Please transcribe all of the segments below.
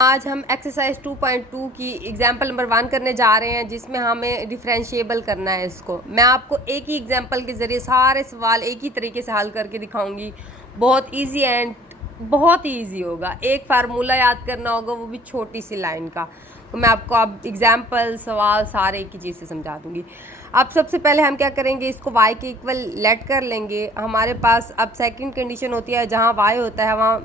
आज हम एक्सरसाइज 2.2 की एग्जाम्पल नंबर 1 करने जा रहे हैं, जिसमें हमें डिफरेंशिएबल करना है इसको। मैं आपको एक ही एग्जाम्पल के ज़रिए सारे सवाल एक ही तरीके से हल करके दिखाऊंगी। बहुत इजी एंड बहुत ही ईजी होगा। एक फार्मूला याद करना होगा, वो भी छोटी सी लाइन का। तो मैं आपको अब एग्जाम्पल सवाल सारे एक ही चीज़ से समझा दूंगी। अब सबसे पहले हम क्या करेंगे, इसको y के इक्वल लेट कर लेंगे। हमारे पास अब सेकंड कंडीशन होती है, जहाँ y होता है वहाँ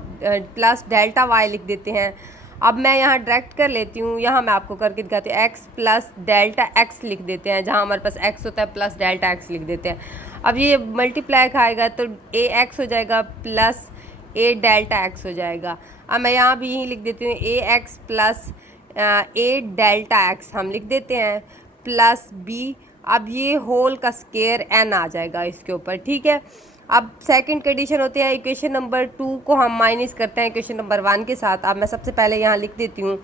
प्लस डेल्टा y लिख देते हैं। अब मैं यहाँ डायरेक्ट कर लेती हूँ, यहाँ मैं आपको करके दिखाती हूँ। x प्लस डेल्टा x लिख देते हैं, जहाँ हमारे पास x होता है प्लस डेल्टा x लिख देते हैं। अब ये मल्टीप्लाई खाएगा तो a x हो जाएगा प्लस a डेल्टा x हो जाएगा। अब मैं यहाँ भी यही लिख देती हूँ, a x plus a delta x हम लिख देते हैं प्लस b। अब ये होल का स्केयर n आ जाएगा इसके ऊपर, ठीक है। अब सेकंड कंडीशन होती है, इक्वेशन नंबर 2 को हम माइनस करते हैं इक्वेशन नंबर 1 के साथ। अब मैं सबसे पहले यहाँ लिख देती हूँ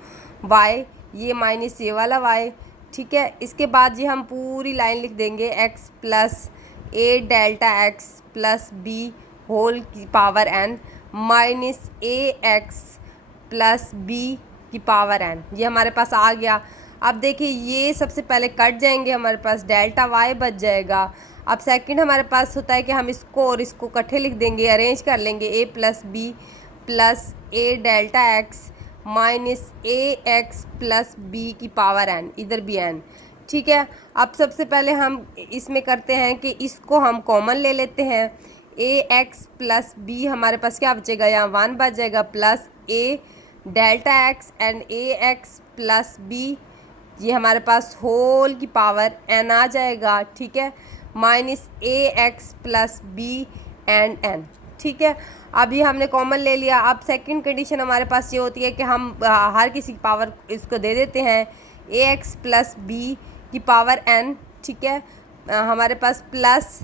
y, ये माइनस ये वाला y, ठीक है। इसके बाद ये हम पूरी लाइन लिख देंगे x plus a delta x plus b whole की power n minus a x plus b की पावर n। ये हमारे पास आ गया। अब देखिए ये सबसे पहले कट जाएंगे, हमारे पास डेल्टा y बच जाएगा। अब सेकंड हमारे पास होता है कि हम इसको और इसको इकट्ठे लिख देंगे, अरेंज कर लेंगे। a plus b plus a delta x minus A x plus b की पावर n, इधर भी n, ठीक है। अब सबसे पहले हम इसमें करते हैं कि इसको हम कॉमन ले लेते हैं। a x प्लस b हमारे पास क्या बचेगा, यहाँ 1 बच जाएगा plus a delta x and A x plus b, ये हमारे पास होल की पावर n आ जाएगा, ठीक है, minus A x plus B and n, ठीक है। अब ये हमने कॉमन ले लिया। अब सेकंड कंडीशन हमारे पास ये होती है कि हम हर किसी की पावर इसको दे देते हैं, ए एक्स प्लस बी की पावर n, ठीक है। हमारे पास plus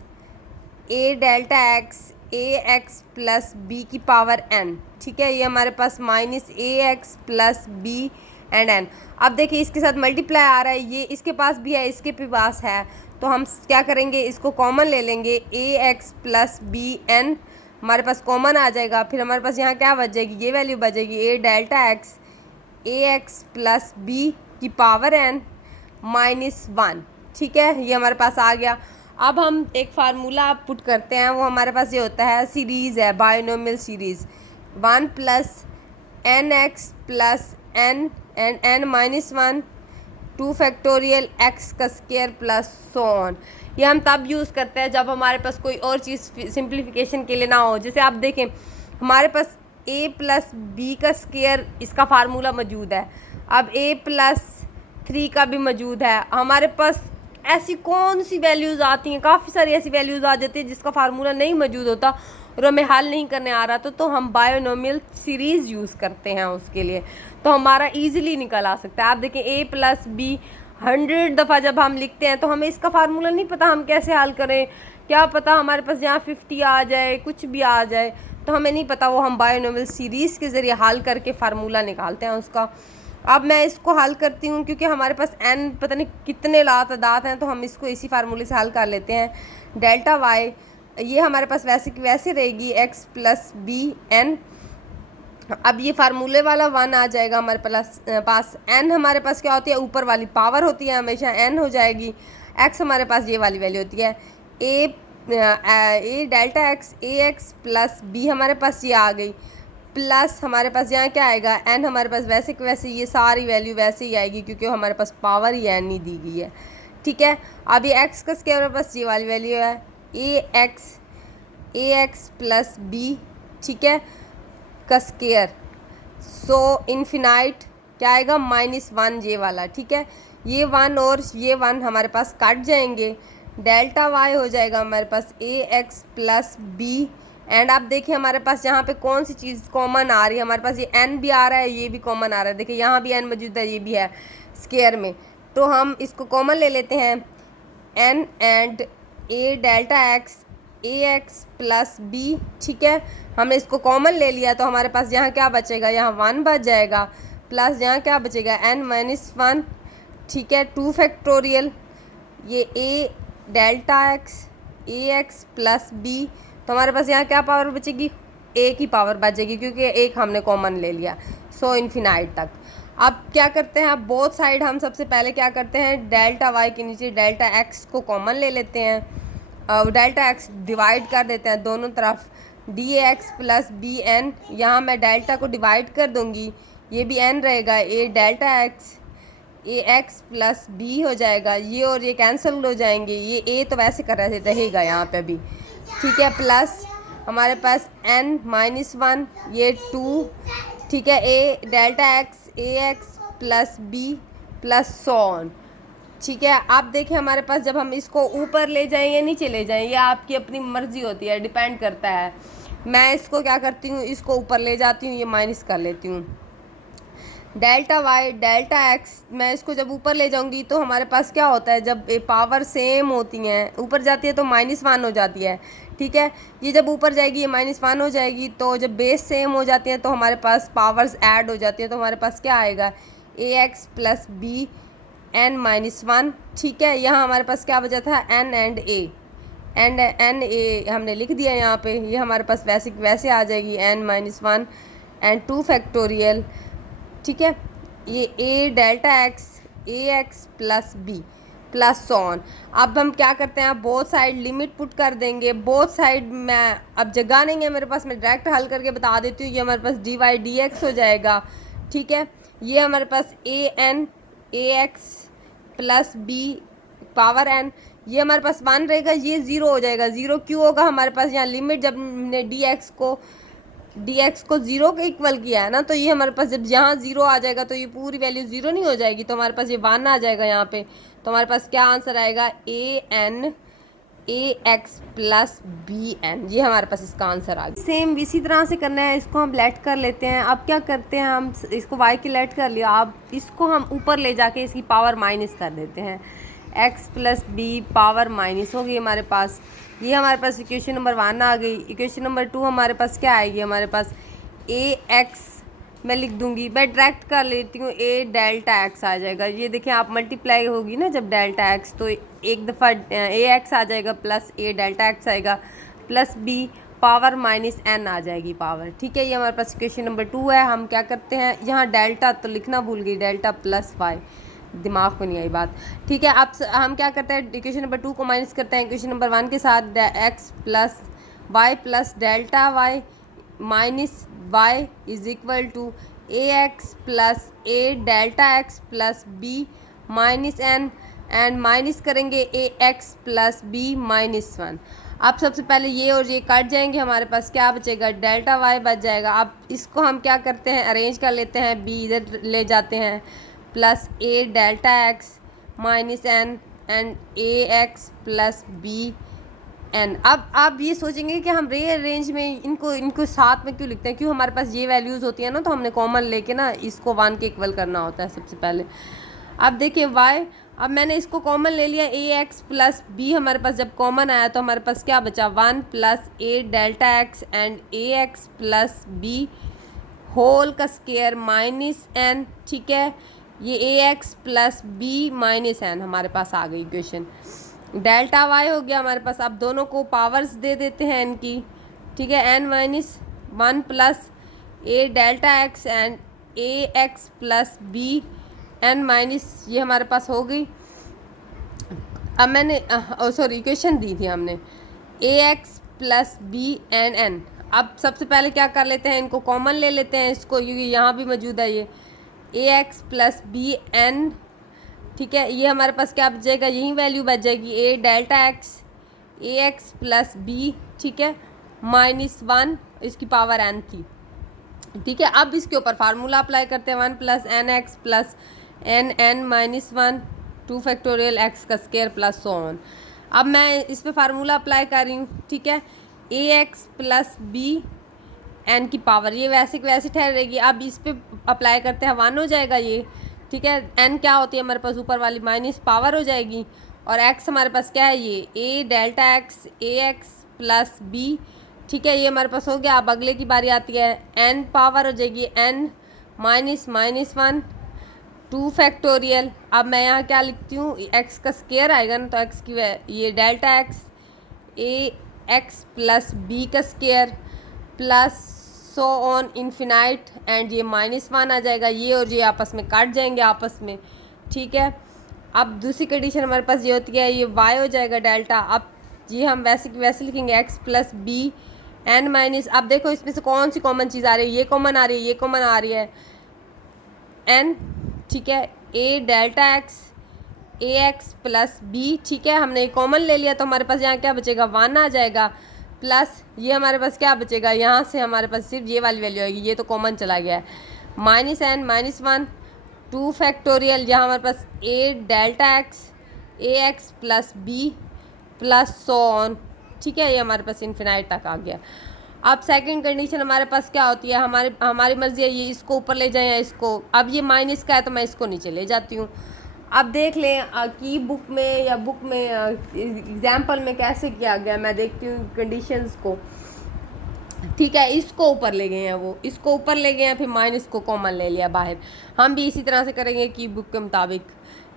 a delta x a x plus b की पावर n, ठीक है। ये हमारे पास minus A x plus B and n। अब देखिए इसके साथ मल्टीप्लाई आ रहा है, ये इसके पास भी है, इसके भी पास है, तो हम क्या करेंगे, इसको कॉमन ले लेंगे। ए एक्स प्लस बी एन हमारे पास कॉमन आ जाएगा। फिर हमारे पास यहाँ क्या बच जाएगी, ये वैल्यू बच जाएगी ए delta x a x plus b की पावर n माइनस 1, ठीक है। ये हमारे पास आ गया। अब हम एक फार्मूला पुट करते हैं, वो हमारे पास ये होता है, सीरीज़ है, binomial series 1 plus N x plus N and n minus 1 2 factorial x का स्केयर प्लस सो ऑन। ये हम तब यूज़ करते हैं जब हमारे पास कोई और चीज़ सिंप्लीफिकेशन के लिए ना हो। जैसे आप देखें हमारे पास a प्लस बी का स्केयर, इसका फार्मूला मौजूद है। अब a प्लस 3 का भी मौजूद है। हमारे पास ऐसी कौन सी वैल्यूज़ आती हैं, काफ़ी सारी ऐसी वैल्यूज़ आ जाती है जिसका फार्मूला नहीं मौजूद होता और हमें हल नहीं करने आ रहा, तो हम बायोनोमियल सीरीज़ यूज़ करते हैं उसके लिए, तो हमारा इजीली निकल आ सकता है। आप देखें a प्लस बी 100 दफ़ा जब हम लिखते हैं तो हमें इसका फार्मूला नहीं पता, हम कैसे हल करें, क्या पता हमारे पास यहाँ 50 आ जाए, कुछ भी आ जाए, तो हमें नहीं पता। वो हम बायोनोमियल सीरीज़ के ज़रिए हल करके फार्मूला निकालते हैं उसका। अब मैं इसको हल करती हूँ, क्योंकि हमारे पास n पता नहीं कितने लातादाद हैं, तो हम इसको इसी फार्मूले से हल कर लेते हैं। डेल्टा y ये हमारे पास वैसे की वैसे रहेगी, x प्लस बी एन। अब ये फार्मूले वाला 1 आ जाएगा हमारे पास। n हमारे पास क्या होती है, ऊपर वाली पावर होती है, हमेशा n हो जाएगी। x हमारे पास ये वाली वैल्यू होती है, a delta x A x plus B हमारे पास ये आ गई, प्लस हमारे पास यहाँ क्या आएगा, n हमारे पास वैसे कि वैसे ये सारी वैल्यू वैसे ही आएगी, क्योंकि हमारे पास पावर ही n ही दी गई है, ठीक है। अब ये x का स्क्वायर हमारे पास ये वाली वैल्यू है, ए एक्स प्लस बी, ठीक है, का स्केयर। सो इन्फिनाइट क्या आएगा, माइनस 1 ये वाला, ठीक है। ये 1 और ये 1 हमारे पास कट जाएंगे, डेल्टा y हो जाएगा हमारे पास ए एक्स प्लस बी। एंड आप देखिए हमारे पास यहाँ पे कौन सी चीज़ कॉमन आ रही है, हमारे पास ये n भी आ रहा है, ये भी कॉमन आ रहा है। देखिए यहाँ भी n मौजूद है, ये भी है स्केयर में, तो हम इसको कॉमन ले लेते हैं, n and a delta x A x plus B, ठीक है। हमने इसको कॉमन ले लिया, तो हमारे पास यहाँ क्या बचेगा, यहाँ 1 बच जाएगा, प्लस यहाँ क्या बचेगा, n माइनस 1, ठीक है, 2 फैक्टोरियल ये a delta x A x plus b. तो हमारे पास यहाँ क्या पावर बचेगी, a की पावर बचेगी, क्योंकि एक हमने कॉमन ले लिया। सो इन्फिनाइट तक। अब क्या करते हैं, अब बोथ साइड हम सबसे पहले क्या करते हैं, डेल्टा वाई के नीचे डेल्टा एक्स को कॉमन ले लेते हैं, डेल्टा एक्स डिवाइड कर देते हैं दोनों तरफ, d x plus b n. यहाँ मैं डेल्टा को डिवाइड कर दूँगी, ये भी एन रहेगा, ए delta x a x plus B हो जाएगा, ये और ये कैंसिल हो जाएंगे, ये ए तो वैसे कर रहे रहेगा यहाँ पे भी, ठीक है, प्लस हमारे पास n माइनस 1 ये 2, ठीक है, a delta x a x plus b plus सॉन, ठीक है। आप देखिए हमारे पास जब हम इसको ऊपर ले जाएं या नीचे ले जाएं, ये आपकी अपनी मर्जी होती है, डिपेंड करता है। मैं इसको क्या करती हूँ, इसको ऊपर ले जाती हूँ, ये माइनस कर लेती हूँ, डेल्टा वाई डेल्टा एक्स। मैं इसको जब ऊपर ले जाऊंगी तो हमारे पास क्या होता है, जब पावर सेम होती हैं ऊपर जाती है तो -1 हो जाती है, ठीक है। ये जब ऊपर जाएगी ये -1 हो जाएगी, तो जब बेस सेम हो जाती है तो हमारे पास पावर्स ऐड हो जाती है, तो हमारे पास क्या आएगा, a x plus b n -1, ठीक है। यहाँ हमारे पास क्या बचा था, n and a, n a हमने लिख दिया यहाँ पे, ये हमारे पास वैसे आ जाएगी n -1 एंड 2 फैक्टोरियल, ठीक है। ये a delta x a x plus b plus सॉन। अब हम क्या करते हैं, बोथ साइड लिमिट पुट कर देंगे, बोथ साइड मैं अब जगह नहीं है मेरे पास, मैं डायरेक्ट हल करके बता देती हूँ। ये हमारे पास डी वाई डी एक्स हो जाएगा, ठीक है। ये हमारे पास a n a x plus b power n, ये हमारे पास 1 रहेगा, ये 0 हो जाएगा। 0 क्यों होगा, हमारे पास यहाँ लिमिट जब हमने डी एक्स को 0 के इक्वल किया है ना, तो ये हमारे पास जब यहाँ 0 आ जाएगा तो ये पूरी वैल्यू 0 नहीं हो जाएगी, तो हमारे पास ये 1 आ जाएगा यहाँ पे। तो हमारे पास क्या आंसर आएगा, a n a x plus b n, ये हमारे पास इसका आंसर आ गया। सेम इसी तरह से करना है, इसको हम लेट कर लेते हैं। अब क्या करते हैं, हम इसको वाई की लेट कर लिया, अब इसको हम ऊपर ले जाके इसकी पावर माइनस कर देते हैं, x plus b power minus हो गई हमारे पास। ये हमारे पास इक्वेशन नंबर 1 आ गई। इक्वेशन नंबर 2 हमारे पास क्या आएगी, हमारे पास ए एक्स मैं लिख दूंगी, मैं डायरेक्ट कर लेती हूँ, ए डेल्टा एक्स आ जाएगा। ये देखें आप मल्टीप्लाई होगी ना जब डेल्टा एक्स, तो एक दफ़ा ए एक्स आ जाएगा प्लस ए डेल्टा एक्स आएगा plus b power minus n आ जाएगी पावर, ठीक है। ये हमारे पास इक्वेशन नंबर 2 है। हम क्या करते हैं, यहाँ डेल्टा तो लिखना भूल गई, डेल्टा प्लस वाई, दिमाग को नहीं आई बात, ठीक है। अब हम क्या करते हैं, इक्वेशन नंबर 2 को माइनस करते हैं इक्वेशन नंबर 1 के साथ, x plus y plus delta y minus y is equal to a x plus a delta x plus b minus n, and minus करेंगे ए एक्स प्लस बी -1। अब सबसे पहले ये और ये कट जाएंगे, हमारे पास क्या बचेगा, डेल्टा वाई बच जाएगा। अब इसको हम क्या करते हैं, अरेंज कर लेते हैं, बी इधर ले जाते हैं, plus a delta x minus n and A x plus b n. अब आप ये सोचेंगे कि हम रेंज में इनको साथ में क्यों लिखते हैं, क्यों, हमारे पास ये वैल्यूज़ होती है ना, तो हमने कॉमन लेके ना इसको 1 के इक्वल करना होता है सबसे पहले। अब देखिए y, अब मैंने इसको कॉमन ले लिया, ए एक्स प्लस बी हमारे पास जब कॉमन आया तो हमारे पास क्या बचा, 1 plus a delta x and A x plus b whole का स्केयर माइनस एन, ठीक है। ये a x plus b minus n हमारे पास आ गई इक्वेशन। डेल्टा वाई हो गया हमारे पास। अब दोनों को पावर्स दे देते हैं एन की, ठीक है, n minus 1 plus a delta x and A x plus b n minus, ये हमारे पास हो गई। अब मैंने सॉरी इक्वेशन दी थी हमने, a x plus b n n. अब सबसे पहले क्या कर लेते हैं, इनको कॉमन ले लेते हैं इसको, क्योंकि यहाँ भी मौजूद है ये a x plus b N, ठीक है। ये हमारे पास क्या बचेगा, यही वैल्यू बच जाएगी, ए delta x a x plus B, ठीक है, -1 इसकी पावर एन थी, ठीक है। अब इसके ऊपर फार्मूला अप्लाई करते हैं, 1 plus N x plus n n -1 2 factorial x का स्केयर प्लस सो ऑन। अब मैं इस पर फार्मूला अप्लाई कर रही हूँ, ठीक है, ए एक्स प्लस बी एन की पावर, ये वैसे की वैसे ठहरेगी। अब इस पर अप्लाई करते हैं, 1 हो जाएगा ये, ठीक है। एन क्या होती है हमारे पास, ऊपर वाली माइनस पावर हो जाएगी, और एक्स हमारे पास क्या है, ये a delta x a x plus B, ठीक है, ये हमारे पास हो गया। अब अगले की बारी आती है, एन पावर हो जाएगी एन -1 2 फैक्टोरियल। अब मैं यहाँ क्या लिखती हूँ, एक्स का स्केयर आएगा ना, तो एक्स की ये delta x a x plus B का square plus so on infinite and ये -1 आ जाएगा, ये और ये आपस में काट जाएंगे आपस में, ठीक है। अब दूसरी कंडीशन हमारे पास ये होती है, ये y हो जाएगा डेल्टा। अब ये हम वैसे लिखेंगे x plus b n minus, अब देखो इसमें से कौन सी कॉमन चीज़ आ रही है, ये कॉमन आ रही है, ये कॉमन आ रही है n, ठीक है। a delta x A x plus B, ठीक है, हमने ये कॉमन ले लिया तो हमारे पास यहाँ क्या बचेगा, 1 आ जाएगा, प्लस ये हमारे पास क्या बचेगा, यहाँ से हमारे पास सिर्फ ये वाली वैल्यू आएगी, ये तो कॉमन चला गया है, -n -1 2 फैक्टोरियल, यहाँ हमारे पास a delta x A x plus b plus so on, ठीक है, ये हमारे पास इन्फिनाइट तक आ गया। अब सेकंड कंडीशन हमारे पास क्या होती है, हमारी मर्जी है, ये इसको ऊपर ले जाएं या इसको, अब ये माइनस का है तो मैं इसको नीचे ले जाती हूँ। अब देख लें कि बुक में या बुक में एग्जाम्पल में कैसे किया गया, मैं देखती हूँ कंडीशंस को, ठीक है। इसको ऊपर ले गए हैं, वो इसको ऊपर ले गए हैं, फिर माइनस को कॉमन ले लिया बाहर। हम भी इसी तरह से करेंगे कि बुक के मुताबिक,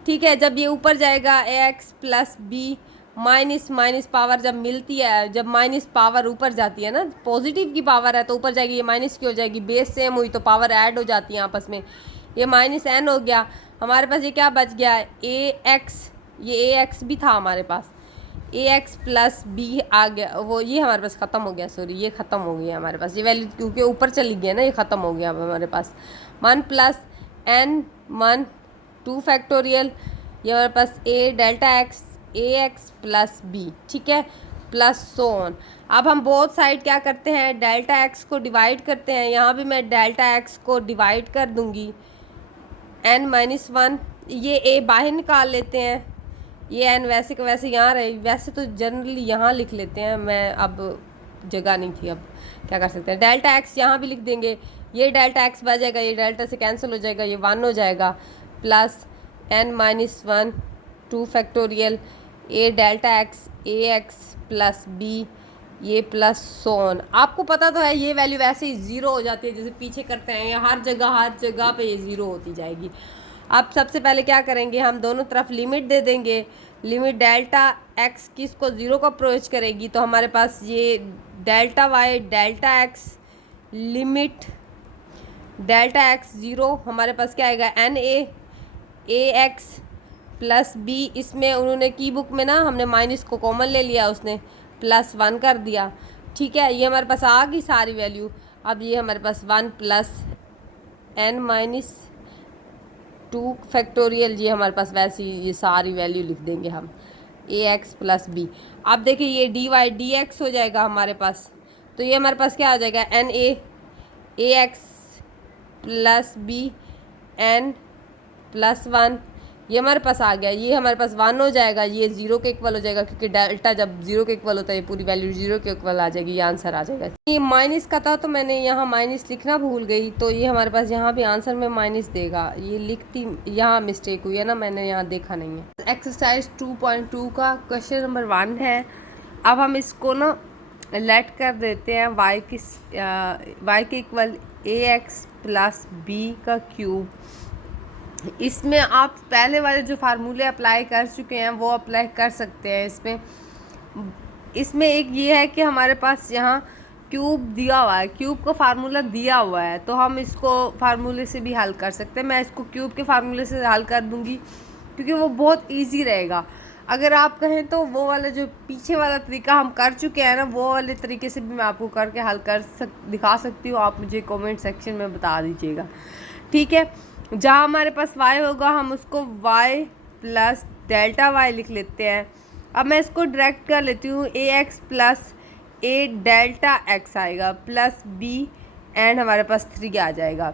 ठीक है। जब ये ऊपर जाएगा a x plus b, minus power जब मिलती है, जब माइनस पावर ऊपर जाती है ना, पॉजिटिव की पावर है तो ऊपर जाएगी, ये माइनस की हो जाएगी, बेस सेम हुई तो पावर ऐड हो जाती है आपस में, ये -n हो गया। हमारे पास ये क्या बच गया, ए एक्स, ये ए एक्स भी था हमारे पास, ए एक्स प्लस बी आ गया, वो ये हमारे पास ख़त्म हो गया, सॉरी ये ख़त्म हो गया हमारे पास, ये वैल्यू क्योंकि ऊपर चली गई है ना, ये ख़त्म हो गया अब हमारे पास 1 प्लस n 1 2 फैक्टोरियल, ये हमारे पास ए delta x a x plus B, ठीक है, प्लस सो ऑन। अब हम बोथ साइड क्या करते हैं, डेल्टा एक्स को डिवाइड करते हैं, यहाँ भी मैं डेल्टा एक्स को डिवाइड कर दूँगी n -1, ये a बाहर निकाल लेते हैं, ये n वैसे के वैसे यहाँ रहे, वैसे तो जनरली यहाँ लिख लेते हैं, मैं अब जगह नहीं थी, अब क्या कर सकते हैं, डेल्टा x यहाँ भी लिख देंगे, ये डेल्टा x बच जाएगा, ये डेल्टा से कैंसिल हो जाएगा, ये 1 हो जाएगा, plus n -1 2 factorial a delta x A x plus b, ये प्लस सो ऑन। आपको पता तो है ये वैल्यू वैसे ही ज़ीरो हो जाती है, जैसे पीछे करते हैं, हर जगह पे ये ज़ीरो होती जाएगी। अब सबसे पहले क्या करेंगे, हम दोनों तरफ लिमिट दे देंगे, लिमिट डेल्टा एक्स किसको ज़ीरो को अप्रोच करेगी, तो हमारे पास ये delta y delta x limit delta x zero, हमारे पास क्या आएगा, n a x plus b, इसमें उन्होंने की बुक में ना हमने माइनस को कॉमन ले लिया, उसने +1 कर दिया, ठीक है, ये हमारे पास आ गई सारी वैल्यू। अब ये हमारे पास 1 प्लस n -2 फैक्टोरियल, ये हमारे पास वैसे ही ये सारी वैल्यू लिख देंगे हम, ए एक्स प्लस बी। अब देखिए ये डी वाई डी एक्स हो जाएगा हमारे पास, तो ये हमारे पास क्या आ जाएगा, n a x plus b n +1, ये हमारे पास आ गया, ये हमारे पास 1 हो जाएगा, ये 0 के इक्वल हो जाएगा, क्योंकि डेल्टा जब 0 के इक्वल होता है ये पूरी वैल्यू 0 के इक्वल आ जाएगी, ये आंसर आ जाएगा। ये माइनस का था तो मैंने यहाँ माइनस लिखना भूल गई, तो ये हमारे पास यहाँ भी आंसर में माइनस देगा, ये लिखती यहाँ मिस्टेक हुई है ना, मैंने यहाँ देखा नहीं है। एक्सरसाइज 2.2 का क्वेश्चन नंबर 1 है। अब हम इसको ना लेट कर देते हैं y के इक्वल ए एक्स प्लस बी का क्यूब। इसमें आप पहले वाले जो फार्मूले अप्लाई कर चुके हैं वो अप्लाई कर सकते हैं। इसमें एक ये है कि हमारे पास यहाँ क्यूब दिया हुआ है, क्यूब का फार्मूला दिया हुआ है, तो हम इसको फार्मूले से भी हल कर सकते हैं। मैं इसको क्यूब के फार्मूले से हल कर दूँगी क्योंकि वो बहुत इजी रहेगा। अगर आप कहें तो वो वाला जो पीछे वाला तरीका हम कर चुके हैं ना, वो वाले तरीके से भी मैं आपको करके हल दिखा सकती हूँ। आप मुझे कमेंट सेक्शन में बता दीजिएगा, ठीक है। जहाँ हमारे पास y होगा हम उसको y प्लस डेल्टा y लिख लेते हैं। अब मैं इसको डायरेक्ट कर लेती हूँ, ए x plus a delta x आएगा प्लस बी एंड हमारे पास 3 आ जाएगा।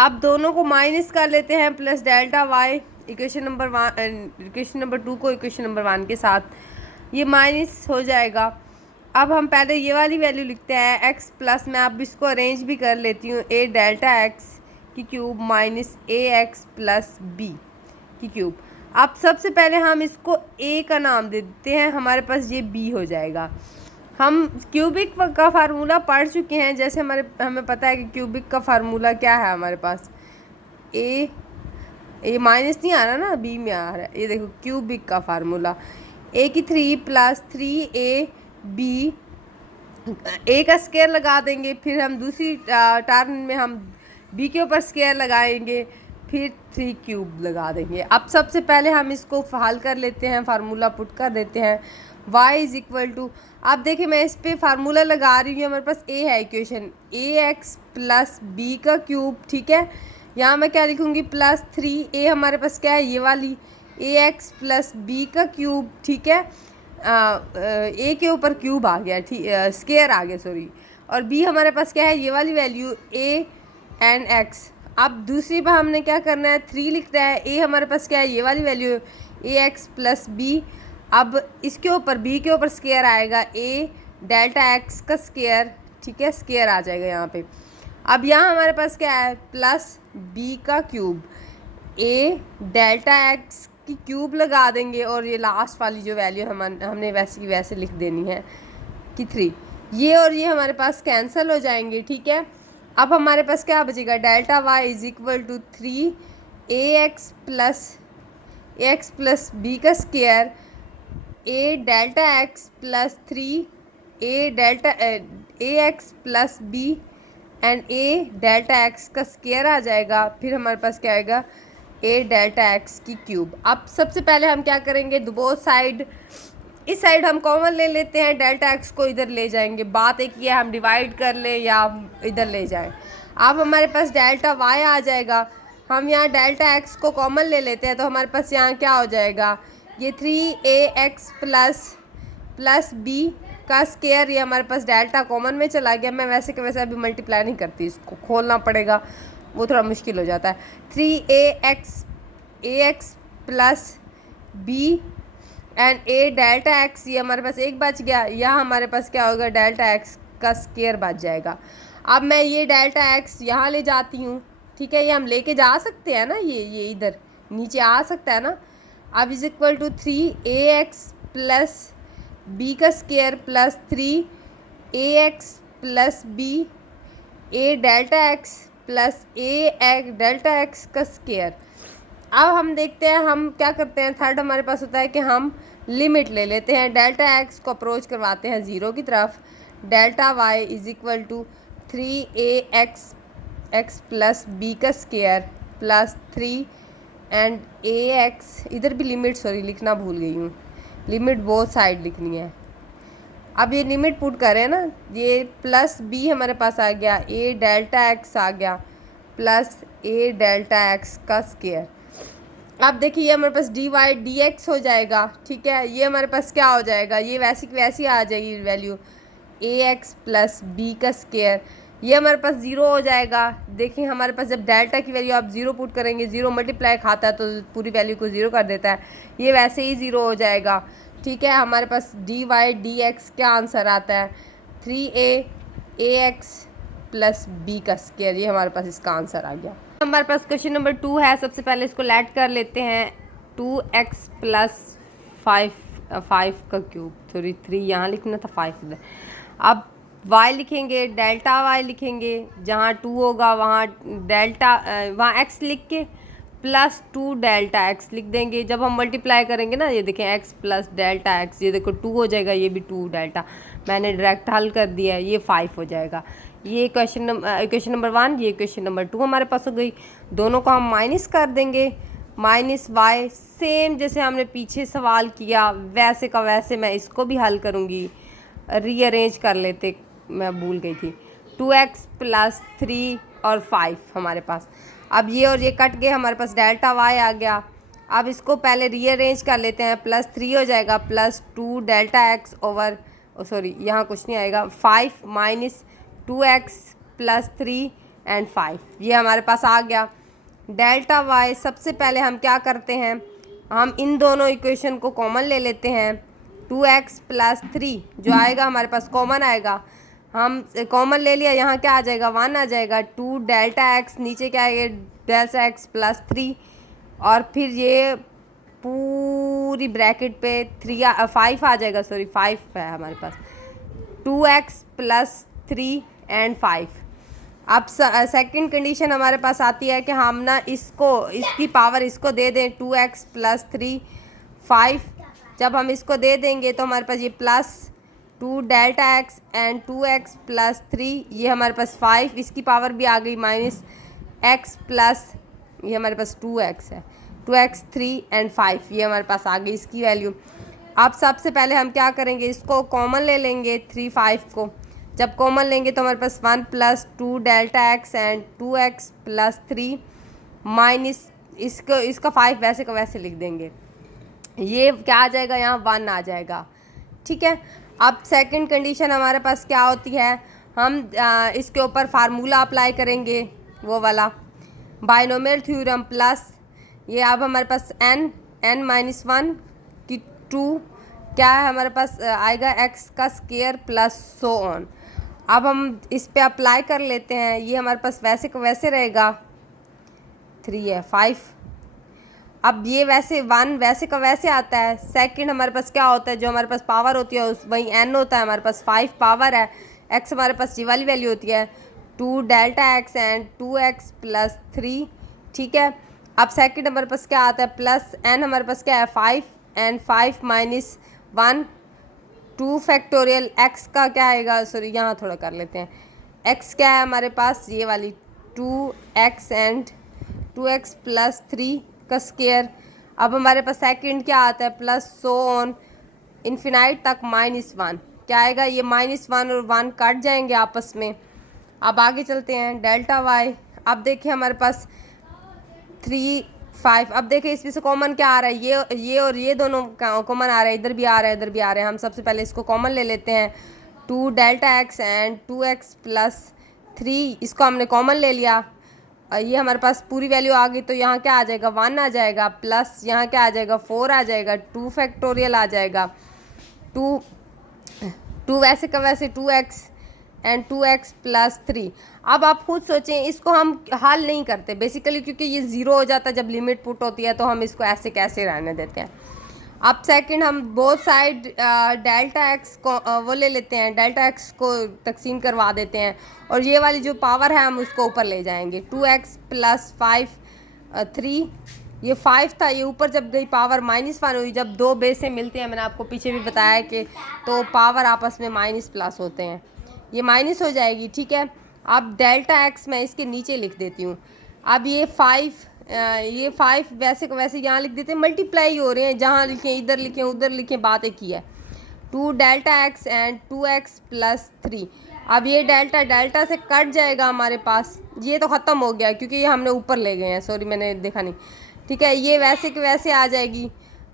अब दोनों को माइनस कर लेते हैं, plus delta y equation number 2 को इक्वेशन नंबर 1 के साथ ये माइनस हो जाएगा। अब हम पहले ये वाली वैल्यू लिखते हैं x प्लस, मैं अब इसको अरेंज भी कर लेती हूँ, ए डेल्टा एक्स की क्यूब माइनस ए एक्स प्लस बी की क्यूब। अब सबसे पहले हम इसको a का नाम दे देते हैं, हमारे पास ये b हो जाएगा। हम क्यूबिक का फार्मूला पढ़ चुके हैं, जैसे हमें पता है कि क्यूबिक का फार्मूला क्या है, हमारे पास ये माइनस नहीं आ रहा ना, b में आ रहा है, ये देखो क्यूबिक का फार्मूला a की 3 प्लस 3ab ए का स्क्वायर लगा देंगे, फिर हम दूसरी टर्न में हम बी के ऊपर स्क्वायर लगाएंगे, फिर 3 क्यूब लगा देंगे। अब सबसे पहले हम इसको हल कर लेते हैं, फार्मूला पुट कर देते हैं। y इज़ इक्वल टू, अब देखिए मैं इस पर फार्मूला लगा रही हूँ, हमारे पास a है इक्वेशन, ax प्लस बी का क्यूब, ठीक है। यहाँ मैं क्या लिखूँगी, प्लस 3a, हमारे पास क्या है ये वाली ax प्लस बी का क्यूब, ठीक है। ए के ऊपर क्यूब आ गया, ठीक, स्क्वायर आ गया सॉरी, और बी हमारे पास क्या है ये वाली वैल्यू a एंड x। अब दूसरी पर हमने क्या करना है, 3 लिखना है, a हमारे पास क्या है ये वाली वैल्यू ax प्लस बी। अब इसके ऊपर b के ऊपर स्क्वायर आएगा a डेल्टा x का स्क्वायर, ठीक है, स्क्वायर आ जाएगा यहाँ पे। अब यहाँ हमारे पास क्या है, प्लस b का क्यूब, a डेल्टा x की क्यूब लगा देंगे, और ये लास्ट वाली जो वैल्यू हमने वैसे की वैसे लिख देनी है कि 3। ये और ये हमारे पास कैंसिल हो जाएंगे, ठीक है। अब हमारे पास क्या बचेगा, delta y is equal to 3ax plus B का square, a delta x plus 3 ax plus B and a delta x का स्क्वायर आ जाएगा। फिर हमारे पास क्या आएगा, a डेल्टा x की क्यूब। अब सबसे पहले हम क्या करेंगे, बोथ साइड, इस साइड हम कॉमन ले लेते हैं, डेल्टा x को इधर ले जाएंगे। बात एक ये है, हम डिवाइड कर ले या इधर ले जाएं। अब हमारे पास डेल्टा y आ जाएगा, हम यहाँ डेल्टा x को कॉमन ले लेते हैं, तो हमारे पास यहाँ क्या हो जाएगा, ये 3ax प्लस बी का स्क्वायर, ये हमारे पास डेल्टा कॉमन में चला गया। मैं वैसे के वैसे अभी मल्टीप्लाई नहीं करती, इसको खोलना पड़ेगा, वो थोड़ा मुश्किल हो जाता है। 3ax plus B and a delta x, ये हमारे पास एक बच गया। यहाँ हमारे पास क्या होगा, डेल्टा x का स्क्वायर बच जाएगा। अब मैं ये डेल्टा x यहाँ ले जाती हूँ, ठीक है, ये हम लेके जा सकते हैं ना, ये इधर नीचे आ सकता है ना। अब is equal to 3ax plus B का square plus 3ax plus B a delta x plus a delta x का स्क्वायर। अब हम देखते हैं, हम क्या करते हैं, थर्ड हमारे पास होता है कि हम लिमिट ले लेते हैं, डेल्टा x को अप्रोच करवाते हैं 0 की तरफ। Delta y is equal to 3ax plus B का स्क्वायर प्लस 3 एंड ax, इधर भी लिमिट सॉरी लिखना भूल गई हूँ, लिमिट बोथ साइड लिखनी है। अब ये लिमिट पुट करें ना, ये प्लस बी हमारे पास आ गया, a डेल्टा x आ गया प्लस a डेल्टा x का स्क्वायर। अब देखिए ये हमारे पास dy dx हो जाएगा, ठीक है। ये हमारे पास क्या हो जाएगा, ये वैसी की वैसी आ जाएगी वैल्यू ax प्लस b का स्क्वायर। ये हमारे पास 0 हो जाएगा। देखिए हमारे पास जब डेल्टा की वैल्यू आप 0 पुट करेंगे, 0 मल्टीप्लाई खाता है तो पूरी वैल्यू को 0 कर देता है, ये वैसे ही 0 हो जाएगा, ठीक है। हमारे पास dy dx क्या आंसर आता है, 3ax प्लस b का स्क्वायर, ये हमारे पास इसका आंसर आ गया। हमारे पास क्वेश्चन नंबर 2 है, सबसे पहले इसको लेट कर लेते हैं, 2x प्लस 5 का क्यूब, सॉरी 3 यहाँ लिखना था, 5 इधर। अब y लिखेंगे, डेल्टा y लिखेंगे, जहाँ 2 होगा वहाँ डेल्टा वहाँ x लिख के प्लस 2 डेल्टा x लिख देंगे। जब हम मल्टीप्लाई करेंगे ना, ये देखें x प्लस डेल्टा x, ये देखो 2 हो जाएगा, ये भी 2 डेल्टा, मैंने डायरेक्ट हल कर दिया है, ये 5 हो जाएगा। ये इक्वेशन नंबर 1, ये इक्वेशन नंबर 2 हमारे पास हो गई। दोनों को हम माइनस कर देंगे, माइनस y, सेम जैसे हमने पीछे सवाल किया वैसे का वैसे मैं इसको भी हल करूँगी। रीअरेंज कर लेते, मैं भूल गई थी। 2x प्लस 3 और 5 हमारे पास। अब ये और ये कट गए, हमारे पास डेल्टा y आ गया। अब इसको पहले रीअरेंज कर लेते हैं, प्लस 3 हो जाएगा plus 2 delta x over, sorry यहाँ कुछ नहीं आएगा, 5 माइनस 2x प्लस 3 एंड 5, ये हमारे पास आ गया। डेल्टा y, सबसे पहले हम क्या करते हैं, हम इन दोनों इक्वेशन को कॉमन ले लेते हैं। 2x प्लस 3 जो आएगा हमारे पास कॉमन आएगा, हम कॉमन ले लिया, यहाँ क्या आ जाएगा, 1 आ जाएगा। 2 डेल्टा x, नीचे क्या आएगा, डेल्टा x प्लस 3, और फिर ये पूरी ब्रैकेट पे 5 आ जाएगा, सॉरी 5 है हमारे पास। 2x plus 3 and 5। अब सेकंड कंडीशन हमारे पास आती है कि हम ना इसकी पावर इसको दे दें, 2x प्लस 3 5। जब हम इसको दे देंगे तो हमारे पास ये plus two delta x and 2x plus 3, ये हमारे पास 5, इसकी पावर भी आ गई माइनस x प्लस ये हमारे पास 2x है, 2x 3 एंड 5 ये हमारे पास आ गई इसकी वैल्यू। अब सबसे पहले हम क्या करेंगे, इसको कॉमन ले लेंगे 3 5 को। जब कॉमन लेंगे तो हमारे पास 1 plus 2 delta x and 2x plus 3 minus इसका 5 वैसे का वैसे लिख देंगे, ये क्या आ जाएगा, यहाँ 1 आ जाएगा। ठीक है, अब सेकंड कंडीशन हमारे पास क्या होती है, हम इसके ऊपर फार्मूला अप्लाई करेंगे वो वाला बाइनोमियल थ्योरम प्लस ये अब हमारे पास n माइनस 1 की 2 क्या है हमारे पास आएगा x का स्क्वायर प्लस सो ऑन। अब हम इस पे अप्लाई कर लेते हैं, ये हमारे पास वैसे का वैसे रहेगा 3 है 5, अब ये वैसे 1 वैसे का वैसे आता है। सेकंड हमारे पास क्या होता है, जो हमारे पास पावर होती है उस वही n होता है, हमारे पास 5 पावर है, x हमारे पास ये वाली वैल्यू होती है 2 delta x and 2x plus 3। ठीक है, अब सेकंड हमारे पास क्या आता है प्लस n हमारे पास क्या है 5 एंड 5 माइनस 1 2 फैक्टोरियल x का क्या आएगा, सॉरी यहाँ थोड़ा कर लेते हैं, x क्या है हमारे पास ये वाली 2x एंड 2x प्लस 3 का स्क्वायर। अब हमारे पास सेकंड क्या आता है प्लस सो ऑन इन्फिनाइट तक माइनस 1 क्या आएगा, ये माइनस 1 और 1 कट जाएंगे आपस में। अब आगे चलते हैं डेल्टा वाई, अब देखिए हमारे पास 3 5, अब देखिए इसमें से कॉमन क्या आ रहा है, ये और ये दोनों कॉमन आ रहा है, इधर भी आ रहा है इधर भी आ रहे हैं। हम सबसे पहले इसको कॉमन ले लेते हैं 2 delta x and 2x plus 3, इसको हमने कॉमन ले लिया, ये हमारे पास पूरी वैल्यू आ गई, तो यहाँ क्या आ जाएगा 1 आ जाएगा प्लस यहाँ क्या आ जाएगा 4 आ जाएगा, 2 फैक्टोरियल आ जाएगा 2 वैसे का वैसे 2x एंड 2x प्लस 3। अब आप खुद सोचें, इसको हम हल नहीं करते बेसिकली क्योंकि ये ज़ीरो हो जाता है जब लिमिट पुट होती है, तो हम इसको ऐसे कैसे रहने देते हैं। अब सेकंड हम बोथ साइड डेल्टा एक्स को वो ले लेते हैं, डेल्टा एक्स को तकसीम करवा देते हैं और ये वाली जो पावर है हम उसको ऊपर ले जाएंगे 2x प्लस 5 3, ये 5 था, ये ऊपर जब गई पावर माइनस 1 हुई। जब दो बेस से मिलते हैं, मैंने आपको पीछे भी बताया कि तो पावर आपस में माइनस प्लस होते हैं, ये माइनस हो जाएगी। ठीक है, अब डेल्टा एक्स मैं इसके नीचे लिख देती हूँ। अब ये 5 वैसे को वैसे यहाँ लिख देते हैं, मल्टीप्लाई हो रहे हैं, जहाँ लिखें इधर लिखें उधर लिखें, बात एक ही है। 2 delta x and 2x plus 3, अब ये डेल्टा से कट जाएगा हमारे पास, ये तो ख़त्म हो गया क्योंकि ये हमने ऊपर ले गए हैं, सॉरी मैंने देखा नहीं। ठीक है, ये वैसे के वैसे आ जाएगी,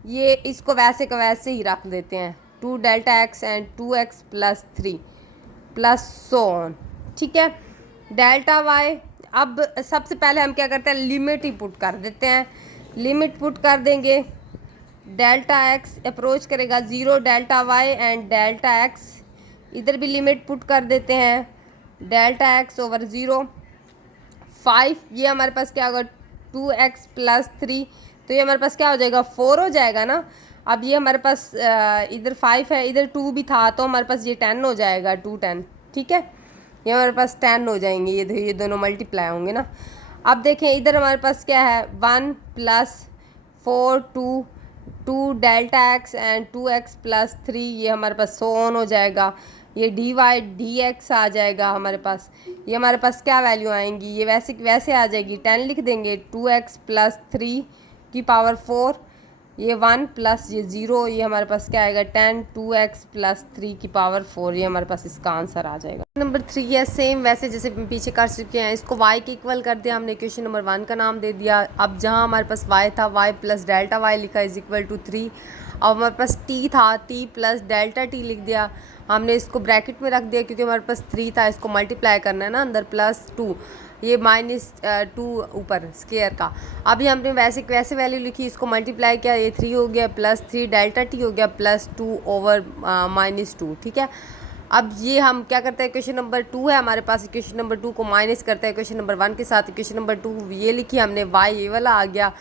ये इसको वैसे का वैसे ही रख देते हैं 2 delta x and 2x plus 3 plus so on. ठीक है, डेल्टा वाई, अब सबसे पहले हम क्या करते हैं लिमिट ही पुट कर देते हैं, लिमिट पुट कर देंगे, डेल्टा एक्स अप्रोच करेगा 0 delta y and delta x, इधर भी लिमिट पुट कर देते हैं डेल्टा एक्स ओवर 0 5, ये हमारे पास क्या होगा 2x प्लस 3, तो ये हमारे पास क्या हो जाएगा 4 हो जाएगा ना। अब ये हमारे पास इधर 5 है, इधर 2 भी था, तो हमारे पास ये 10 हो जाएगा 2 10। ठीक है, ये हमारे पास 10 हो जाएंगे, ये दोनों मल्टीप्लाई होंगे ना। अब देखें इधर हमारे पास क्या है 1 plus 4 2 delta x and 2x plus 3, ये हमारे पास सो ऑन हो जाएगा, ये dy dx आ जाएगा हमारे पास। ये हमारे पास क्या वैल्यू आएंगी, ये वैसे आ जाएगी 10 लिख देंगे 2x प्लस 3 की पावर 4, ये 1 प्लस ये 0, ये हमारे पास क्या आएगा 10 2x प्लस 3 की पावर 4, ये हमारे पास इसका आंसर आ जाएगा। नंबर 3 है सेम वैसे जैसे पीछे कर चुके हैं, इसको y के इक्वल कर दिया हमने, क्वेश्चन नंबर 1 का नाम दे दिया। अब जहाँ हमारे पास y था y प्लस डेल्टा y लिखा इज इक्वल टू 3, अब हमारे पास t था t प्लस डेल्टा t लिख दिया, हमने इसको ब्रैकेट में रख दिया क्योंकि हमारे पास 3 था, इसको मल्टीप्लाई करना है ना अंदर प्लस 2, ये माइनस 2 ऊपर स्क्वायर का। अभी हमने वैसे वैल्यू लिखी, इसको मल्टीप्लाई किया, ये 3 हो गया प्लस 3 डेल्टा टी हो गया प्लस 2 ओवर माइनस 2। ठीक है, अब ये हम क्या करते हैं, क्वेश्चन नंबर 2 है हमारे पास, क्वेश्चन नंबर 2 को माइनस करते हैं क्वेश्चन नंबर 1 के साथ। क्वेश्चन नंबर 2 ये लिखी हमने y ये वाला आ गया,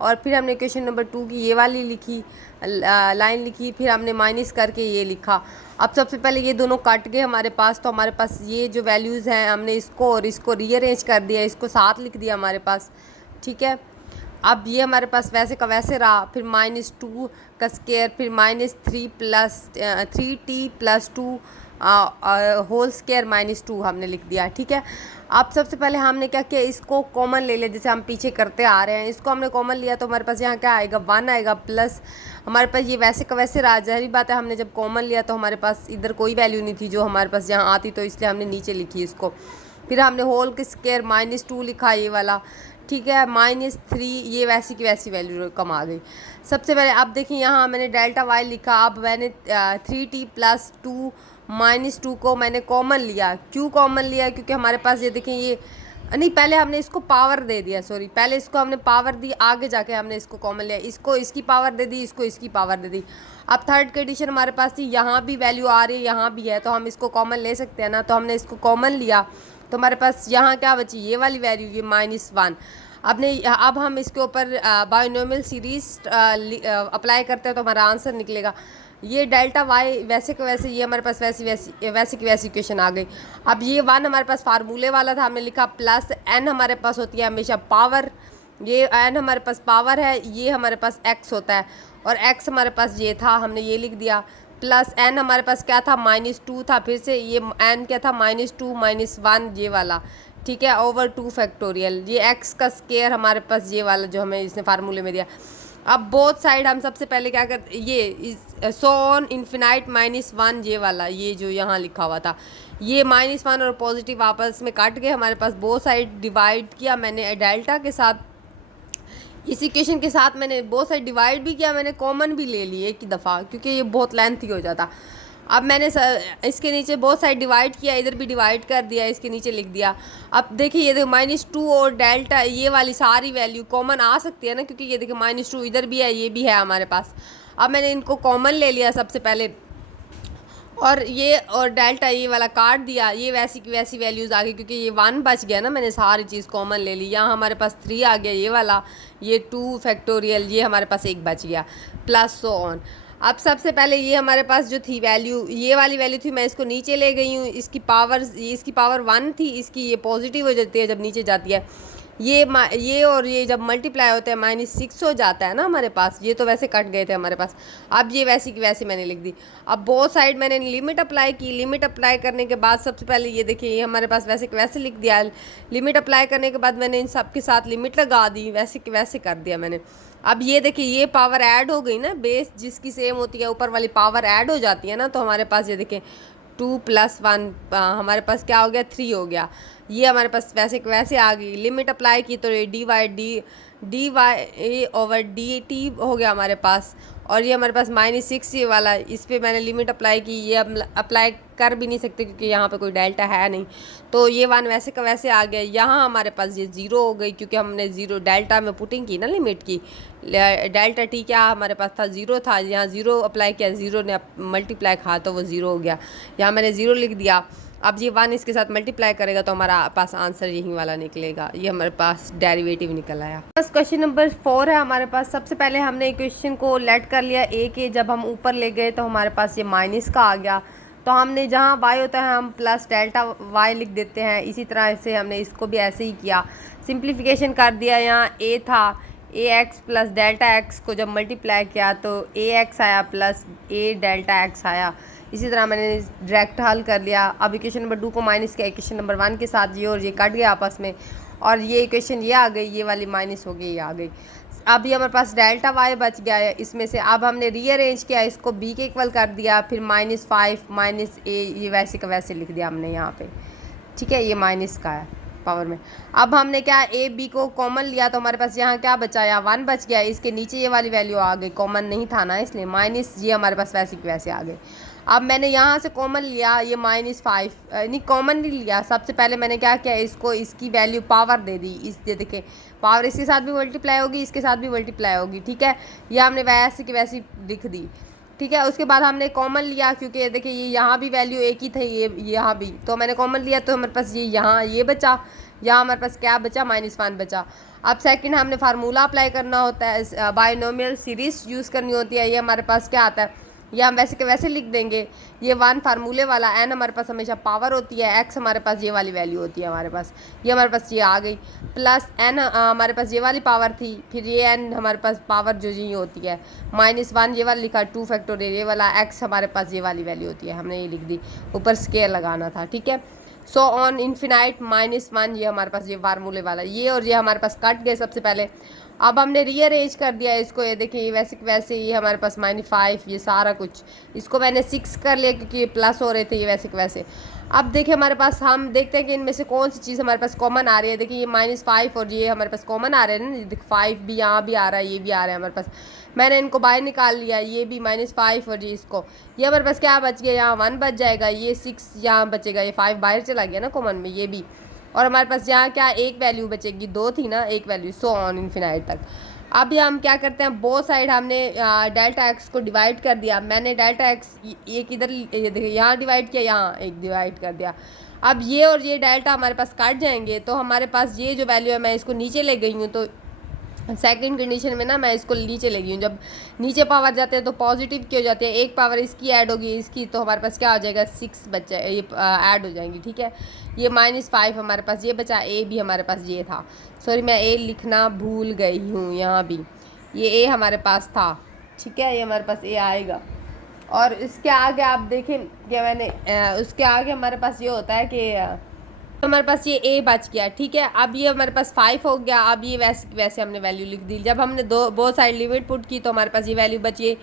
और फिर हमने क्वेश्चन नंबर 2 की ये वाली लिखी लाइन लिखी, फिर हमने माइनस करके ये लिखा। अब सबसे पहले ये दोनों कट गए हमारे पास, तो हमारे पास ये जो वैल्यूज़ हैं हमने इसको और इसको रीअरेंज कर दिया, इसको साथ लिख दिया हमारे पास। ठीक है, अब ये हमारे पास वैसे का वैसे रहा, फिर -2 का स्क्वायर, फिर -3t+2 होल स्क्वायर -2 हमने लिख दिया। ठीक है, अब सबसे पहले हमने क्या किया, इसको कॉमन ले लिया, जैसे हम पीछे करते आ रहे हैं। इसको हमने कॉमन लिया तो हमारे पास यहाँ क्या आएगा, 1 आएगा, प्लस हमारे पास ये वैसे का वैसे रहा। ज़ाहिर बात है, हमने जब कॉमन लिया तो हमारे पास इधर कोई वैल्यू नहीं थी जो हमारे पास यहाँ आती, तो इसलिए हमने नीचे लिखी इसको। फिर हमने होल के स्क्वायर -2 लिखा ये वाला। ठीक है, -3, ये वैसी की वैसी वैल्यू कम आ गई। सबसे पहले अब देखिए यहाँ मैंने डेल्टा वाई लिखा। अब मैंने 3t+2 -2 को मैंने कॉमन लिया। क्यों कॉमन लिया, क्योंकि हमारे पास ये देखें, ये नहीं, पहले हमने इसको पावर दे दिया, सॉरी, पहले इसको हमने पावर दी, आगे जाके हमने इसको कॉमन लिया। इसको इसकी पावर दे दी, इसको इसकी पावर दे दी। अब थर्ड कंडीशन हमारे पास थी, यहाँ भी वैल्यू आ रही है, यहाँ भी है, तो हम इसको कॉमन ले सकते हैं ना। तो हमने इसको कॉमन लिया तो हमारे पास यहाँ क्या बची, ये वाली वैल्यू, ये -1। अब हम इसके ऊपर बाइनोमियल सीरीज अप्लाई करते हैं तो हमारा आंसर निकलेगा। ये डेल्टा वाई वैसे के वैसे, ये हमारे पास वैसे की वैसी इक्वेशन आ गई। अब ये 1 हमारे पास फार्मूले वाला था, हमने लिखा प्लस n हमारे पास होती है हमेशा पावर, ये n हमारे पास पावर है, ये हमारे पास x होता है, और x हमारे पास ये था, हमने ये लिख दिया। प्लस n हमारे पास क्या था, -2 था, फिर से ये n क्या था, -2 -1 ये वाला। ठीक है, ओवर 2 फैक्टोरियल, ये x का स्क्वायर हमारे पास ये वाला जो हमें इसने फार्मूले में दिया। अब बोथ साइड हम सबसे पहले क्या करते, ये सो ऑन इन्फिनाइट -1 ये वाला, ये जो यहाँ लिखा हुआ था, ये -1 और पॉजिटिव आपस में काट के हमारे पास बोथ साइड डिवाइड किया मैंने डेल्टा के साथ। इस इक्वेशन के साथ मैंने बोथ साइड डिवाइड भी किया, मैंने कॉमन भी ले ली एक ही दफ़ा, क्योंकि ये बहुत लेंथी हो जाता। अब मैंने इसके नीचे बहुत साइड डिवाइड किया, इधर भी डिवाइड कर दिया, इसके नीचे लिख दिया। अब देखिए ये देखो -2 और डेल्टा, ये वाली सारी वैल्यू कॉमन आ सकती है ना, क्योंकि ये देखिए -2 इधर भी है, ये भी है हमारे पास। अब मैंने इनको कॉमन ले लिया सबसे पहले, और ये और डेल्टा ये वाला काट दिया, ये वैसी की वैसी वैल्यूज़ आ गई, क्योंकि ये 1 बच गया ना, मैंने सारी चीज़ कॉमन ले ली। यहाँ हमारे पास 3 आ गया ये वाला, ये 2 फैक्टोरियल, ये हमारे पास 1 बच गया, प्लस सो ऑन। अब सबसे पहले ये हमारे पास जो थी वैल्यू, ये वाली वैल्यू थी, मैं इसको नीचे ले गई हूँ। इसकी पावर 1 थी, इसकी ये पॉजिटिव हो जाती है जब नीचे जाती है। ये और ये जब मल्टीप्लाई होते हैं -6 हो जाता है ना हमारे पास, ये तो वैसे कट गए थे हमारे पास। अब ये वैसी की वैसी मैंने लिख दी। अब बोथ साइड मैंने लिमिट अप्लाई की। लिमिट अप्लाई करने के बाद सबसे पहले ये देखिए, ये हमारे पास वैसे के वैसे लिख दिया। लिमिट अप्लाई करने के बाद मैंने इन सब के साथ लिमिट लगा दी, वैसे के वैसे कर दिया मैंने। अब ये देखिए, ये पावर ऐड हो गई ना, बेस जिसकी सेम होती है ऊपर वाली पावर ऐड हो जाती है ना, तो हमारे पास ये देखिए 2 + 1 हमारे पास क्या हो गया, 3 हो गया। ये हमारे पास वैसे वैसे आ गई। लिमिट अप्लाई की तो ये dy/dt हो गया हमारे पास, और ये हमारे पास -6 ये वाला, इस पर मैंने लिमिट अप्लाई की। ये अब अप्लाई कर भी नहीं सकते क्योंकि यहाँ पे कोई डेल्टा है नहीं, तो ये 1 वैसे का वैसे आ गया। यहाँ हमारे पास ये 0 हो गई, क्योंकि हमने 0 डेल्टा में पुटिंग की ना लिमिट की। डेल्टा टी क्या हमारे पास था, 0 था, यहाँ 0 अप्लाई किया, 0 ने मल्टीप्लाई खा तो वो 0 हो गया। यहाँ मैंने 0 लिख दिया। अब ये 1 इसके साथ मल्टीप्लाई करेगा तो हमारा पास आंसर यही वाला निकलेगा। ये हमारे पास डेरिवेटिव निकल आया। बस क्वेश्चन नंबर 4 है हमारे पास। सबसे पहले हमने इक्वेशन को लेट कर लिया ए के, जब हम ऊपर ले गए तो हमारे पास ये माइनस का आ गया, तो हमने जहाँ y होता है हम प्लस डेल्टा y लिख देते हैं। इसी तरह से हमने इसको भी ऐसे ही किया, सिंप्लीफिकेशन कर दिया। यहाँ a था, ax प्लस डेल्टा x को जब मल्टीप्लाई किया तो ax आया प्लस a डेल्टा x आया। इसी तरह मैंने डायरेक्ट हल कर लिया। अब इक्वेशन नंबर 2 को माइनस किया इक्वेशन नंबर 1 के साथ, ये और ये कट गया आपस में, और ये इक्वेशन ये आ गई, ये वाली माइनस हो गई, ये आ गई। अब ये हमारे पास डेल्टा वाई बच गया है इसमें से। अब हमने रीअरेंज किया, इसको b के इक्वल कर दिया, फिर -5 - a, ये वैसे का वैसे लिख दिया हमने यहाँ पे। ठीक है, ये माइनस का है पावर में। अब हमने क्या a b को कॉमन लिया तो हमारे पास यहाँ क्या बचा, यहाँ 1 बच गया। इसके नीचे ये वाली वैल्यू आ गई, कॉमन नहीं था ना इसलिए माइनस, ये हमारे पास वैसे की वैसे आ गए। अब मैंने यहाँ से कॉमन लिया, ये -5 नहीं कॉमन नहीं लिया। सबसे पहले मैंने क्या किया, इसको इसकी वैल्यू पावर दे दी। इस देखिए पावर इसके साथ भी मल्टीप्लाई होगी, इसके साथ भी मल्टीप्लाई होगी। ठीक है, ये हमने वैसे की वैसी लिख दी। ठीक है, उसके बाद हमने कॉमन लिया, क्योंकि देखिए ये यहाँ भी वैल्यू एक ही थी, ये यहाँ भी, तो मैंने कॉमन लिया तो हमारे पास ये यहाँ ये बचा, यहाँ हमारे पास क्या बचा, -1 बचा। अब सेकंड हमने फार्मूला अप्लाई करना होता है, बाइनोमियल सीरीज यूज़ करनी होती है। ये हमारे पास क्या आता है, या हम वैसे के वैसे लिख देंगे। ये 1 फार्मूले वाला, n हमारे पास हमेशा पावर होती है, x हमारे पास ये वाली वैल्यू होती है हमारे पास, ये हमारे पास ये आ गई, प्लस n हमारे पास ये वाली पावर थी, फिर ये n हमारे पास पावर जो ये होती है, -1 ये वाला लिखा, 2 फैक्टोरियल ये वाला, x हमारे पास ये वाली वैल्यू होती है, हमने ये लिख दी, ऊपर स्केयर लगाना था, ठीक है। सो ऑन इन्फिनाइट -1 ये हमारे पास ये फार्मूले वाला, ये और ये हमारे पास कट गए सबसे पहले। अब हमने रीअरेंज कर दिया इसको, ये देखिए वैसे वैसे ये हमारे पास -5 ये सारा कुछ, इसको मैंने 6 कर लिया क्योंकि ये प्लस हो रहे थे ये वैसे वैसे। अब देखिए हमारे पास, हम देखते हैं कि इनमें से कौन सी चीज़ हमारे पास कॉमन आ रही है। देखिए ये -5 और ये हमारे पास कॉमन आ रहे हैं ना, देखिए 5 भी यहाँ भी आ रहा है, ये भी आ रहा है हमारे पास, मैंने इनको बाहर निकाल लिया, ये भी -5 और ये इसको, ये हमारे पास क्या बच गया, यहाँ 1 बच जाएगा, ये 6 यहाँ बचेगा, ये 5 बाहर चला गया ना कॉमन में, ये भी, और हमारे पास यहाँ क्या एक वैल्यू बचेगी, 2 थी ना एक वैल्यू, सो ऑन इन्फिनाइट तक। अब हम क्या करते हैं, बोथ साइड हमने डेल्टा एक्स को डिवाइड कर दिया, मैंने डेल्टा एक्स एक इधर देखिए यहाँ डिवाइड किया, यहाँ एक डिवाइड कर दिया। अब ये और ये डेल्टा हमारे पास काट जाएंगे, तो हमारे पास ये जो वैल्यू है मैं इसको नीचे ले गई हूँ, तो सेकंड कंडीशन में ना मैं इसको नीचे ले गई हूँ, जब नीचे पावर जाते हैं तो पॉजिटिव की हो जाती है, एक पावर इसकी ऐड होगी इसकी, तो हमारे पास क्या हो जाएगा 6 बच जाए, ये ऐड हो जाएंगी, ठीक है। ये -5 हमारे पास ये बचा, ए भी हमारे पास ये था, सॉरी मैं ए लिखना भूल गई हूँ, यहाँ भी ये ए हमारे पास था, ठीक है, ये हमारे पास ए आएगा। और इसके आगे आप देखें कि मैंने उसके आगे हमारे पास ये होता है कि हमारे पास ये ए बच गया, ठीक है। अब ये हमारे पास 5 हो गया, अब ये वैसे वैसे हमने वैल्यू लिख दी, जब हमने बोथ साइड लिमिट पुट की तो हमारे पास ये वैल्यू बची,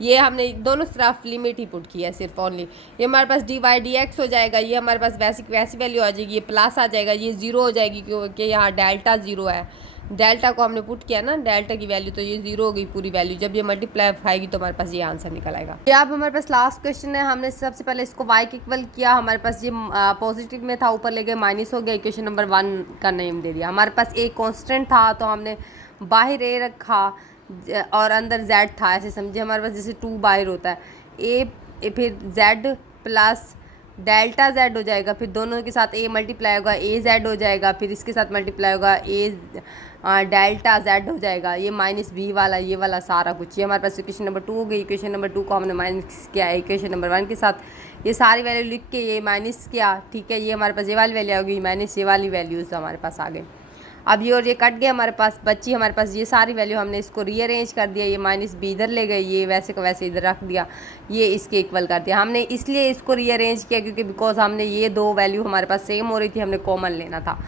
ये हमने दोनों तरफ लिमिट ही पुट की है सिर्फ ओनली, ये हमारे पास dy/dx हो जाएगा, ये हमारे पास वैसी वैल्यू आ जाएगी, ये प्लस आ जाएगा, ये 0 हो जाएगी क्योंकि यहाँ डेल्टा 0 है, डेल्टा को हमने पुट किया ना डेल्टा की वैल्यू, तो ये 0 हो गई पूरी वैल्यू, जब ये मल्टीप्लाई आएगी तो हमारे पास ये आंसर निकल आएगा। ये अब हमारे पास लास्ट क्वेश्चन है, हमने सबसे पहले इसको y के इक्वल किया, हमारे पास ये पॉजिटिव में था, ऊपर ले गए माइनस हो गया, इक्वेशन नंबर 1 का नेम दे दिया। हमारे पास एक कांस्टेंट था तो हमने बाहर ए रखा और अंदर z था, ऐसे समझिए हमारे पास जैसे 2 बाहर होता है, ए फिर z प्लस डेल्टा z हो जाएगा, फिर दोनों के साथ a मल्टीप्लाई होगा, ए जेड हो जाएगा, फिर इसके साथ मल्टीप्लाई होगा, ए डेल्टा z हो जाएगा, ये -b वाला ये वाला सारा कुछ, ये हमारे पास इक्वेशन नंबर 2 हो गई। इक्वेशन नंबर 2 को हमने माइनस किया है इक्वेशन नंबर 1 के साथ, ये सारी वैल्यू लिख के ये माइनस किया, ठीक है, ये हमारे पास ये वाली वैल्यू आ गई माइनस ये वाली वैल्यूज़ हमारे पास आ गई। अब ये और ये कट गया हमारे पास, बची हमारे पास ये सारी वैल्यू, हमने इसको रीअरेंज कर दिया, ये -b इधर ले गए, ये वैसे का वैसे इधर रख दिया, ये इसके इक्वल कर दिया। हमने इसलिए इसको रीअरेंज किया क्योंकि बिकॉज हमने ये दो वैल्यू हमारे पास सेम हो रही थी, हमने कॉमन लेना था,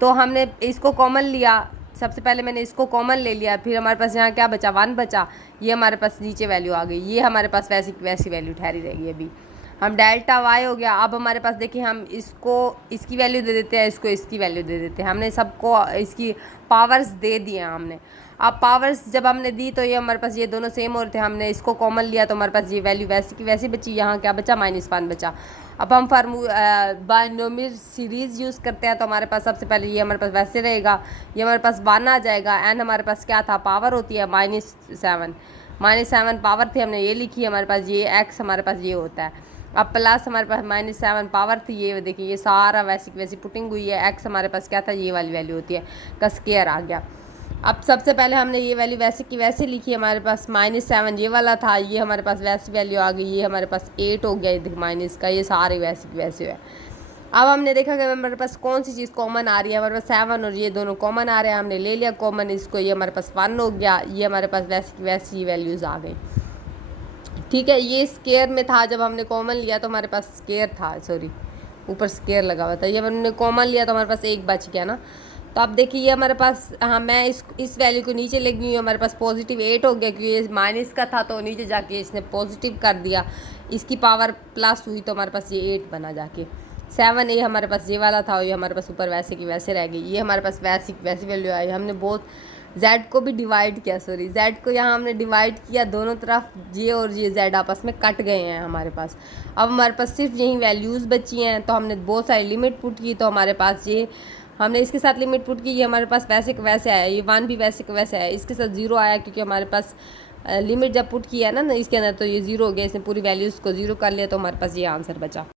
तो हमने इसको कॉमन लिया, सबसे पहले मैंने इसको कॉमन ले लिया, फिर हमारे पास यहाँ क्या बचा 1 बचा, ये हमारे पास नीचे वैल्यू आ गई, ये हमारे पास वैसी वैल्यू ठहरी रहेगी। अभी हम डेल्टा y हो गया, अब हमारे पास देखिए हम इसको इसकी वैल्यू दे देते हैं, इसको इसकी वैल्यू दे देते हैं, हमने सबको इसकी पावर्स दे दिए हैं हमने। अब पावर्स जब हमने दी तो ये हमारे पास ये दोनों सेम हो रहे थे, हमने इसको कॉमन लिया तो हमारे पास ये वैल्यू वैसी की वैसी बची, यहाँ क्या बचा -1 बचा। अब हम बायनोमियल सीरीज़ यूज़ करते हैं तो हमारे पास सबसे पहले ये हमारे पास वैसे रहेगा, ये हमारे पास 1 आ जाएगा, n हमारे पास क्या था पावर होती है -7 पावर थी, हमने ये लिखी, हमारे पास ये x हमारे पास ये होता है। अब प्लस हमारे पास -7 पावर थी, ये देखिए ये सारा वैसी पुटिंग हुई है, x हमारे पास क्या था ये वाली वैल्यू होती है, का स्क्वायर आ गया। अब सबसे पहले हमने ये वैल्यू वैसे की वैसे लिखी, हमारे पास -7 ये वाला था, ये हमारे पास वैसी वैल्यू आ गई, ये हमारे पास 8 हो गया, ये माइनस का, ये सारे वैसे की वैसे है। अब हमने देखा कि हमारे पास कौन सी चीज़ कॉमन आ रही है, हमारे पास 7 और ये दोनों कॉमन आ रहे हैं, हमने ले लिया कॉमन इसको, ये हमारे पास 1 हो गया, ये हमारे पास वैसी की वैसी वैल्यूज़ आ गई, ठीक है। ये स्केयर में था, जब हमने कॉमन लिया तो हमारे पास स्केयर था, सॉरी ऊपर स्केयर लगा हुआ था, जब हमने कॉमन लिया तो हमारे पास एक बच गया ना। तो अब देखिए ये हमारे पास, हाँ मैं इस वैल्यू को नीचे ले गई हूँ, हमारे पास +8 हो गया क्योंकि ये माइनस का था, तो नीचे जाके इसने पॉजिटिव कर दिया, इसकी पावर प्लस हुई तो हमारे पास ये 8 बना जाके। 7 ये हमारे पास ये वाला था और ये हमारे पास ऊपर वैसे की वैसे रह गई, ये हमारे पास वैसी वैल्यू आई। हमने बहुत z को भी डिवाइड किया, सॉरी z को यहाँ हमने डिवाइड किया, दोनों तरफ ये और ये z आपस में कट गए हैं हमारे पास। अब हमारे पास सिर्फ यही वैल्यूज़ बची हैं, तो हमने बहुत सारी लिमिट पुट की, तो हमारे पास ये हमने इसके साथ लिमिट पुट की, ये हमारे पास वैसे का वैसे आया, ये 1 भी वैसे का वैसे आया, इसके साथ 0 आया क्योंकि हमारे पास लिमिट जब पुट किया ना इसके अंदर तो ये 0 हो गया, इसने पूरी वैल्यूज़ को 0 कर लिया, तो हमारे पास ये आंसर बचा।